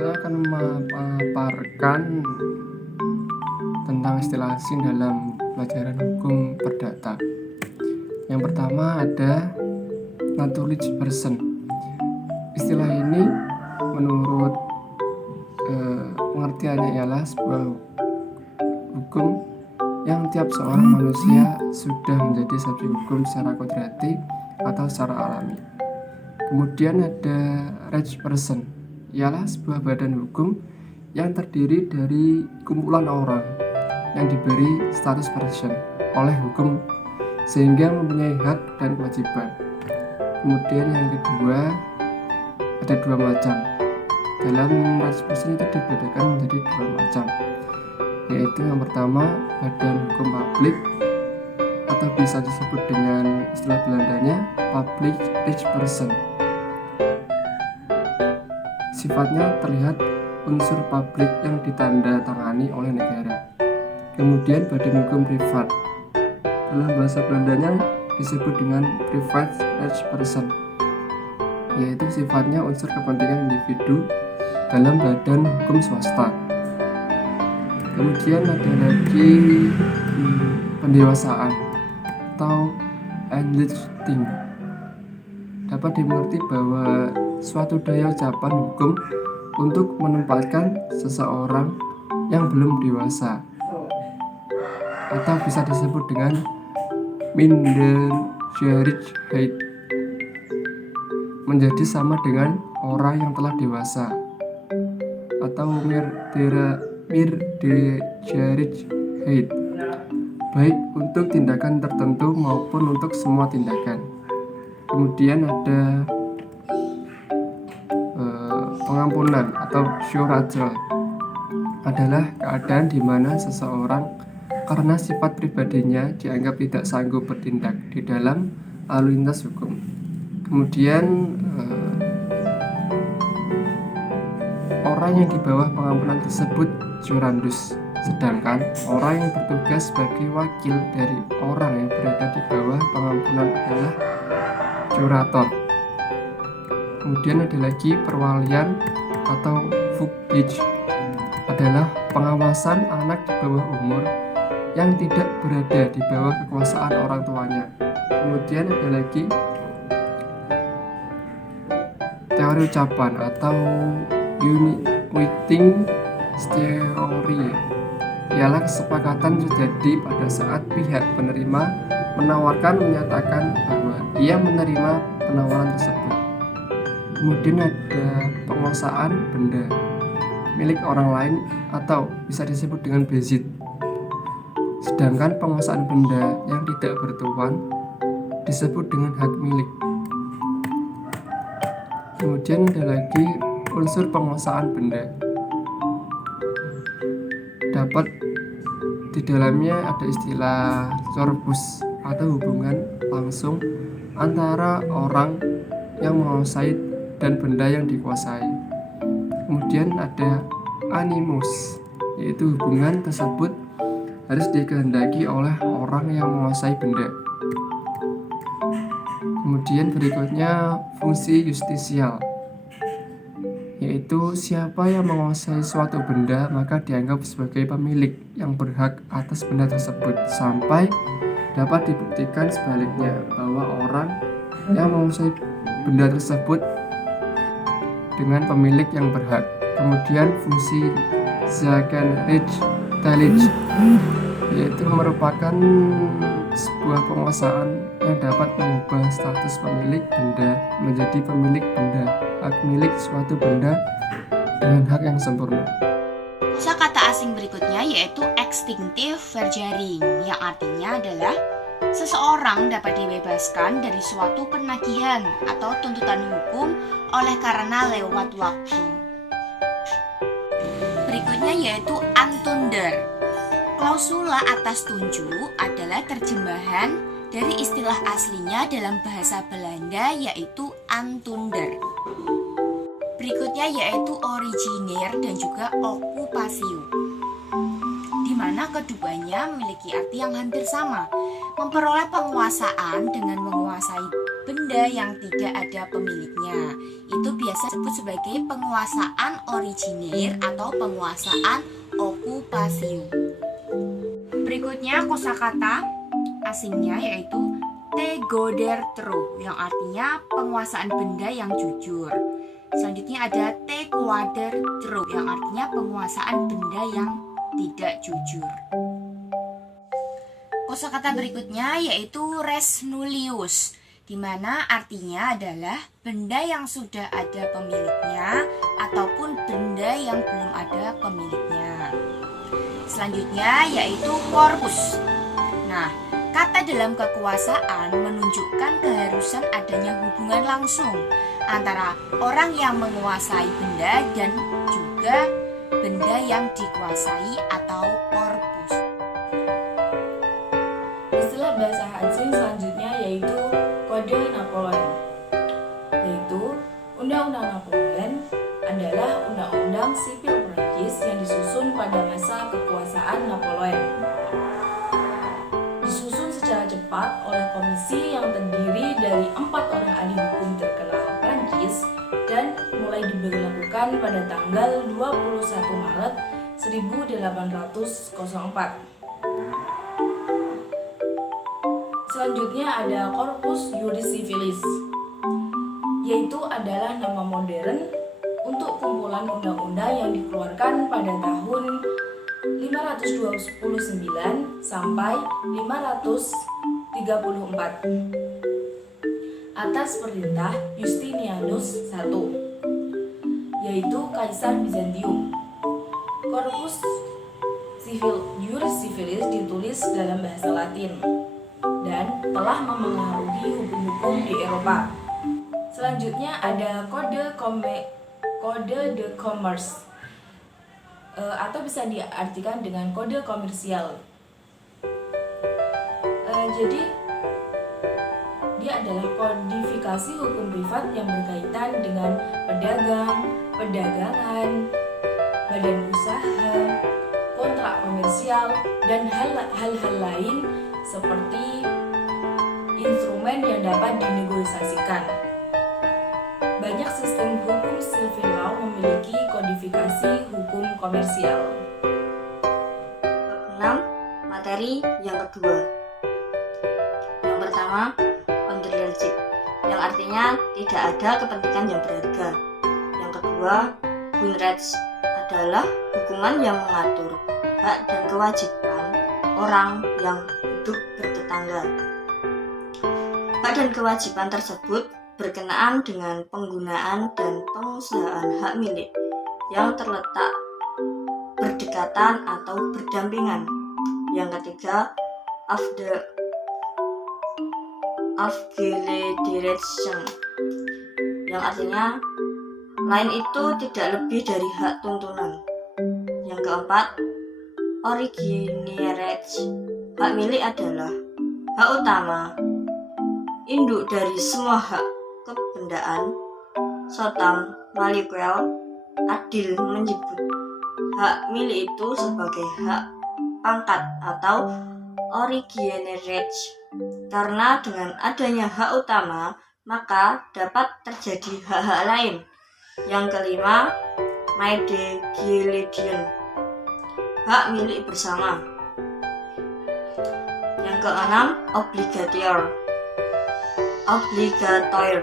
Saya akan memaparkan tentang istilah asing dalam pelajaran hukum perdata. Yang pertama ada naturalized person. Istilah ini menurut pengertiannya ialah sebuah hukum yang tiap seorang manusia sudah menjadi subjek hukum secara kodrati atau secara alami. Kemudian ada rich person, ialah sebuah badan hukum yang terdiri dari kumpulan orang yang diberi status person oleh hukum sehingga mempunyai hak dan kewajiban. Kemudian yang kedua ada dua macam. Dalam rich person itu dibedakan menjadi dua macam, yaitu yang pertama badan hukum publik atau bisa disebut dengan istilah Belandanya public rich person. Sifatnya terlihat unsur publik yang ditandatangani oleh negara. Kemudian badan hukum privat, dalam bahasa Belandanya disebut dengan private rich person, yaitu sifatnya unsur kepentingan individu dalam badan hukum swasta. Kemudian ada lagi pendewasaan atau enlightenment. Dapat dimengerti bahwa suatu daya ucapan hukum untuk menempatkan seseorang yang belum dewasa, atau bisa disebut dengan minderjarighkeit, menjadi sama dengan orang yang telah dewasa, atau minderjarighkeit, baik untuk tindakan tertentu maupun untuk semua tindakan. Kemudian ada pengampunan atau syorajal, adalah keadaan di mana seseorang karena sifat pribadinya dianggap tidak sanggup bertindak di dalam lalu lintas hukum. Kemudian orang yang di bawah pengampunan tersebut jurandus, sedangkan orang yang bertugas sebagai wakil dari orang yang berada di bawah pengampunan adalah jurator. Kemudian ada lagi perwalian atau fukbij, adalah pengawasan anak di bawah umur yang tidak berada di bawah kekuasaan orang tuanya. Kemudian ada lagi teori ucapan atau uniting theory, ialah kesepakatan terjadi pada saat pihak penerima menawarkan menyatakan bahwa ia menerima penawaran tersebut. Kemudian ada penguasaan benda milik orang lain atau bisa disebut dengan bezit, sedangkan penguasaan benda yang tidak bertuan disebut dengan hak milik. Kemudian ada lagi unsur penguasaan benda. Dapat di dalamnya ada istilah sorbus atau hubungan langsung antara orang yang menguasai dan benda yang dikuasai. Kemudian ada animus, yaitu hubungan tersebut harus dikehendaki oleh orang yang menguasai benda. Kemudian berikutnya fungsi justisial, yaitu siapa yang menguasai suatu benda maka dianggap sebagai pemilik yang berhak atas benda tersebut sampai dapat dibuktikan sebaliknya bahwa orang yang menguasai benda tersebut dengan pemilik yang berhak. Kemudian fungsi Zakenrechtlich, yaitu merupakan sebuah penguasaan yang dapat mengubah status pemilik benda menjadi pemilik benda, hak milik suatu benda dengan hak yang sempurna. Kosakata asing berikutnya yaitu extinctive verjaring, yang artinya adalah seseorang dapat dibebaskan dari suatu penagihan atau tuntutan hukum oleh karena lewat waktu. Berikutnya yaitu antunder. Klausula atas tunju adalah terjemahan dari istilah aslinya dalam bahasa Belanda yaitu antunder. Berikutnya yaitu originair dan juga occupatio, di mana keduanya memiliki arti yang hampir sama, memperoleh penguasaan dengan menguasai benda benda yang tidak ada pemiliknya. Itu biasa disebut sebagai penguasaan originir atau penguasaan okupasio. Berikutnya kosakata asingnya yaitu tegodertro yang artinya penguasaan benda yang jujur. Selanjutnya ada tequadertro yang artinya penguasaan benda yang tidak jujur. Kosakata berikutnya yaitu res nullius, di mana artinya adalah benda yang sudah ada pemiliknya ataupun benda yang belum ada pemiliknya. Selanjutnya yaitu corpus. Nah, kata dalam kekuasaan menunjukkan keharusan adanya hubungan langsung antara orang yang menguasai benda dan juga benda yang dikuasai atau corpus. Istilah bahasa asing selanjutnya yaitu Kode Napoleon. Yaitu Undang-Undang Napoleon adalah undang-undang sipil Prancis yang disusun pada masa kekuasaan Napoleon. Disusun secara cepat oleh komisi yang terdiri dari 4 orang ahli hukum terkenal Prancis dan mulai diberlakukan pada tanggal 21 Maret 1804. Selanjutnya ada Corpus Juris Civilis, yaitu adalah nama modern untuk kumpulan undang-undang yang dikeluarkan pada tahun 529 sampai 534 atas perintah Justinianus I, yaitu Kaisar Bizantium. Corpus Juris Civilis ditulis dalam bahasa Latin dan telah memengaruhi hukum-hukum di Eropa. Selanjutnya ada Code de Commerce atau bisa diartikan dengan kode komersial. Jadi dia adalah kodifikasi hukum privat yang berkaitan dengan pedagang, perdagangan, badan usaha, kontrak komersial, dan hal-hal lain seperti instrumen yang dapat dinegosiasikan. Banyak sistem hukum civil law memiliki kodifikasi hukum komersial. Bab 6. Materi yang kedua. Yang pertama, Onderlergik, yang artinya tidak ada kepentingan yang berharga. Yang kedua, Bunrecht, adalah hukuman yang mengatur hak dan kewajiban orang yang hidup bertetangga. Hak dan kewajiban tersebut berkenaan dengan penggunaan dan pengusahaan hak milik yang terletak berdekatan atau berdampingan. Yang ketiga, Afgelederechten, yang artinya lain itu tidak lebih dari hak tuntunan. Yang keempat, Originärrecht, hak milik adalah hak utama, induk dari semua hak kebendaan. Sotam Malikwel adil menyebut hak milik itu sebagai hak pangkat atau Originärrecht, karena dengan adanya hak utama maka dapat terjadi hak-hak lain. Yang kelima, Medegiledion, hak milik bersama. Yang keenam, Obligatoire,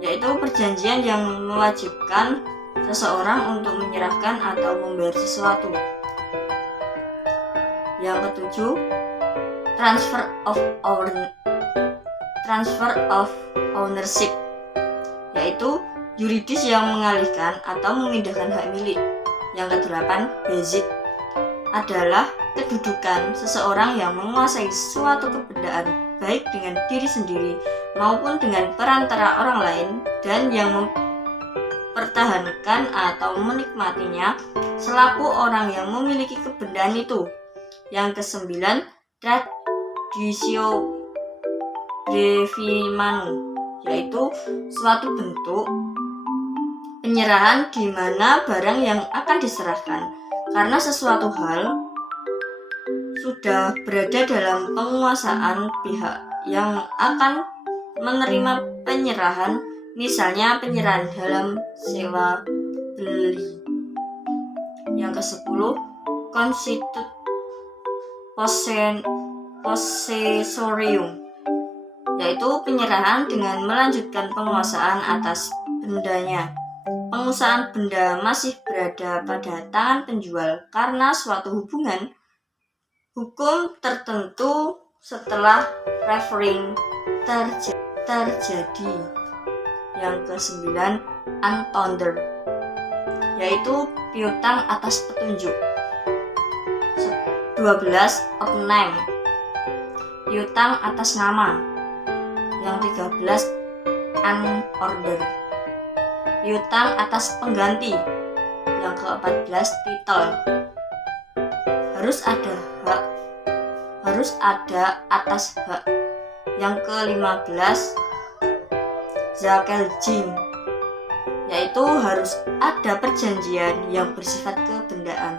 yaitu perjanjian yang mewajibkan seseorang untuk menyerahkan atau membayar sesuatu. Yang ketujuh, Transfer of ownership, yaitu yuridis yang mengalihkan atau memindahkan hak milik. Yang kedelapan, Basic, adalah kedudukan seseorang yang menguasai suatu kebendaan baik dengan diri sendiri maupun dengan perantara orang lain dan yang mempertahankan atau menikmatinya selaku orang yang memiliki kebendaan itu. Yang kesembilan, Traditio Brevimanu, yaitu suatu bentuk penyerahan di mana barang yang akan diserahkan karena sesuatu hal sudah berada dalam penguasaan pihak yang akan menerima penyerahan, misalnya penyerahan dalam sewa beli. Yang ke-10, constitute possessorium, yaitu penyerahan dengan melanjutkan penguasaan atas bendanya. Penguasaan benda masih berada pada tangan penjual karena suatu hubungan hukum tertentu setelah referring terjadi. Yang ke-9, untonder, yaitu piutang atas petunjuk. 12, upname, piutang atas nama. Yang 13, unorder, piutang atas pengganti. Yang ke-14, title, harus ada atas hak. Yang ke-15, zakeljing, yaitu harus ada perjanjian yang bersifat kebendaan.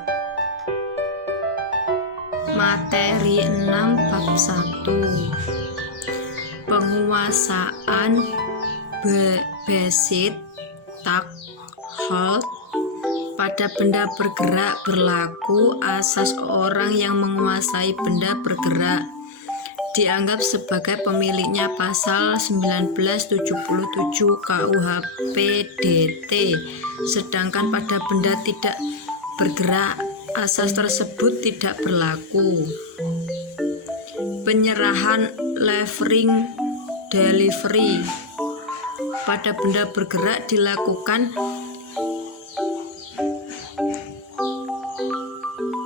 Materi 6 bab 1. Penguasaan besit, tak, hold pada benda bergerak berlaku asas orang yang menguasai benda bergerak dianggap sebagai pemiliknya pasal 1977 KUH PDT, sedangkan pada benda tidak bergerak asas tersebut tidak berlaku. Penyerahan levering delivery pada benda bergerak dilakukan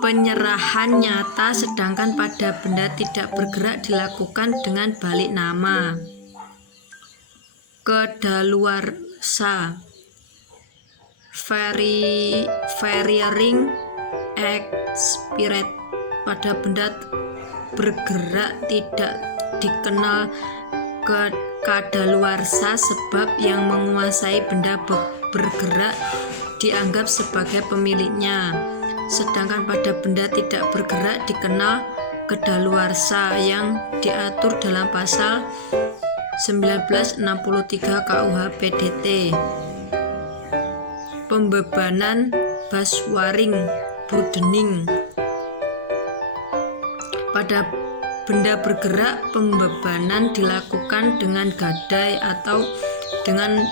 penyerahan nyata, sedangkan pada benda tidak bergerak dilakukan dengan balik nama. Kedaluarsa varying expired pada benda bergerak tidak dikenal kadaluarsa sebab yang menguasai benda bergerak dianggap sebagai pemiliknya, sedangkan pada benda tidak bergerak dikenal kedaluarsa yang diatur dalam pasal 1963 KUH PDT. Pembebanan buswaring burdening pada benda bergerak, pembebanan dilakukan dengan gadai atau dengan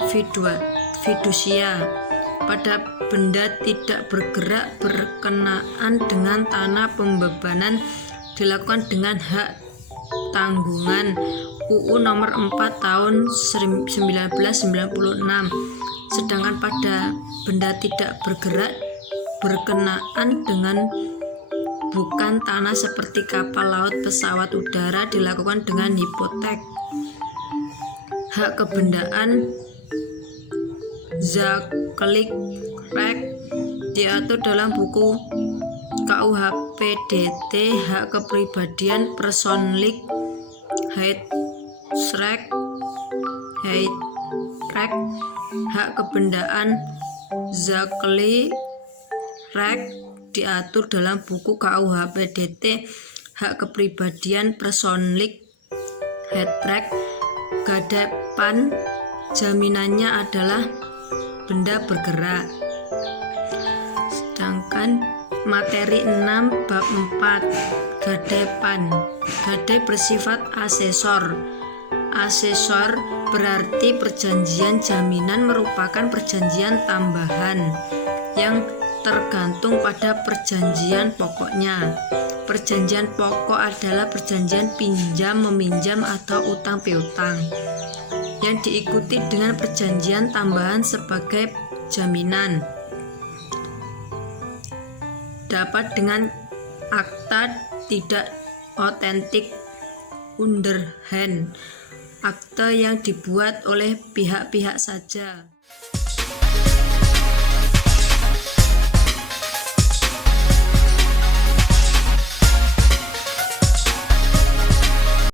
fidusia. Pada benda tidak bergerak berkenaan dengan tanah, pembebanan dilakukan dengan hak tanggungan UU nomor 4 tahun 1996, sedangkan pada benda tidak bergerak berkenaan dengan bukan tanah seperti kapal laut, pesawat udara dilakukan dengan hipotek. Hak kebendaan zaklik rek diatur dalam buku KUH PDT. Hak kepribadian personlik heid rek hak kebendaan zaklik rek diatur dalam buku KUH PDT. Hak kepribadian personlik headtrack gadepan jaminannya adalah benda bergerak. Sedangkan materi 6 bab 4 gadepan, gade bersifat asesor. Asesor berarti perjanjian jaminan merupakan perjanjian tambahan yang tergantung pada perjanjian pokoknya. Perjanjian pokok adalah perjanjian pinjam meminjam atau utang piutang yang diikuti dengan perjanjian tambahan sebagai jaminan. Dapat dengan akta tidak otentik underhand, akte yang dibuat oleh pihak-pihak saja.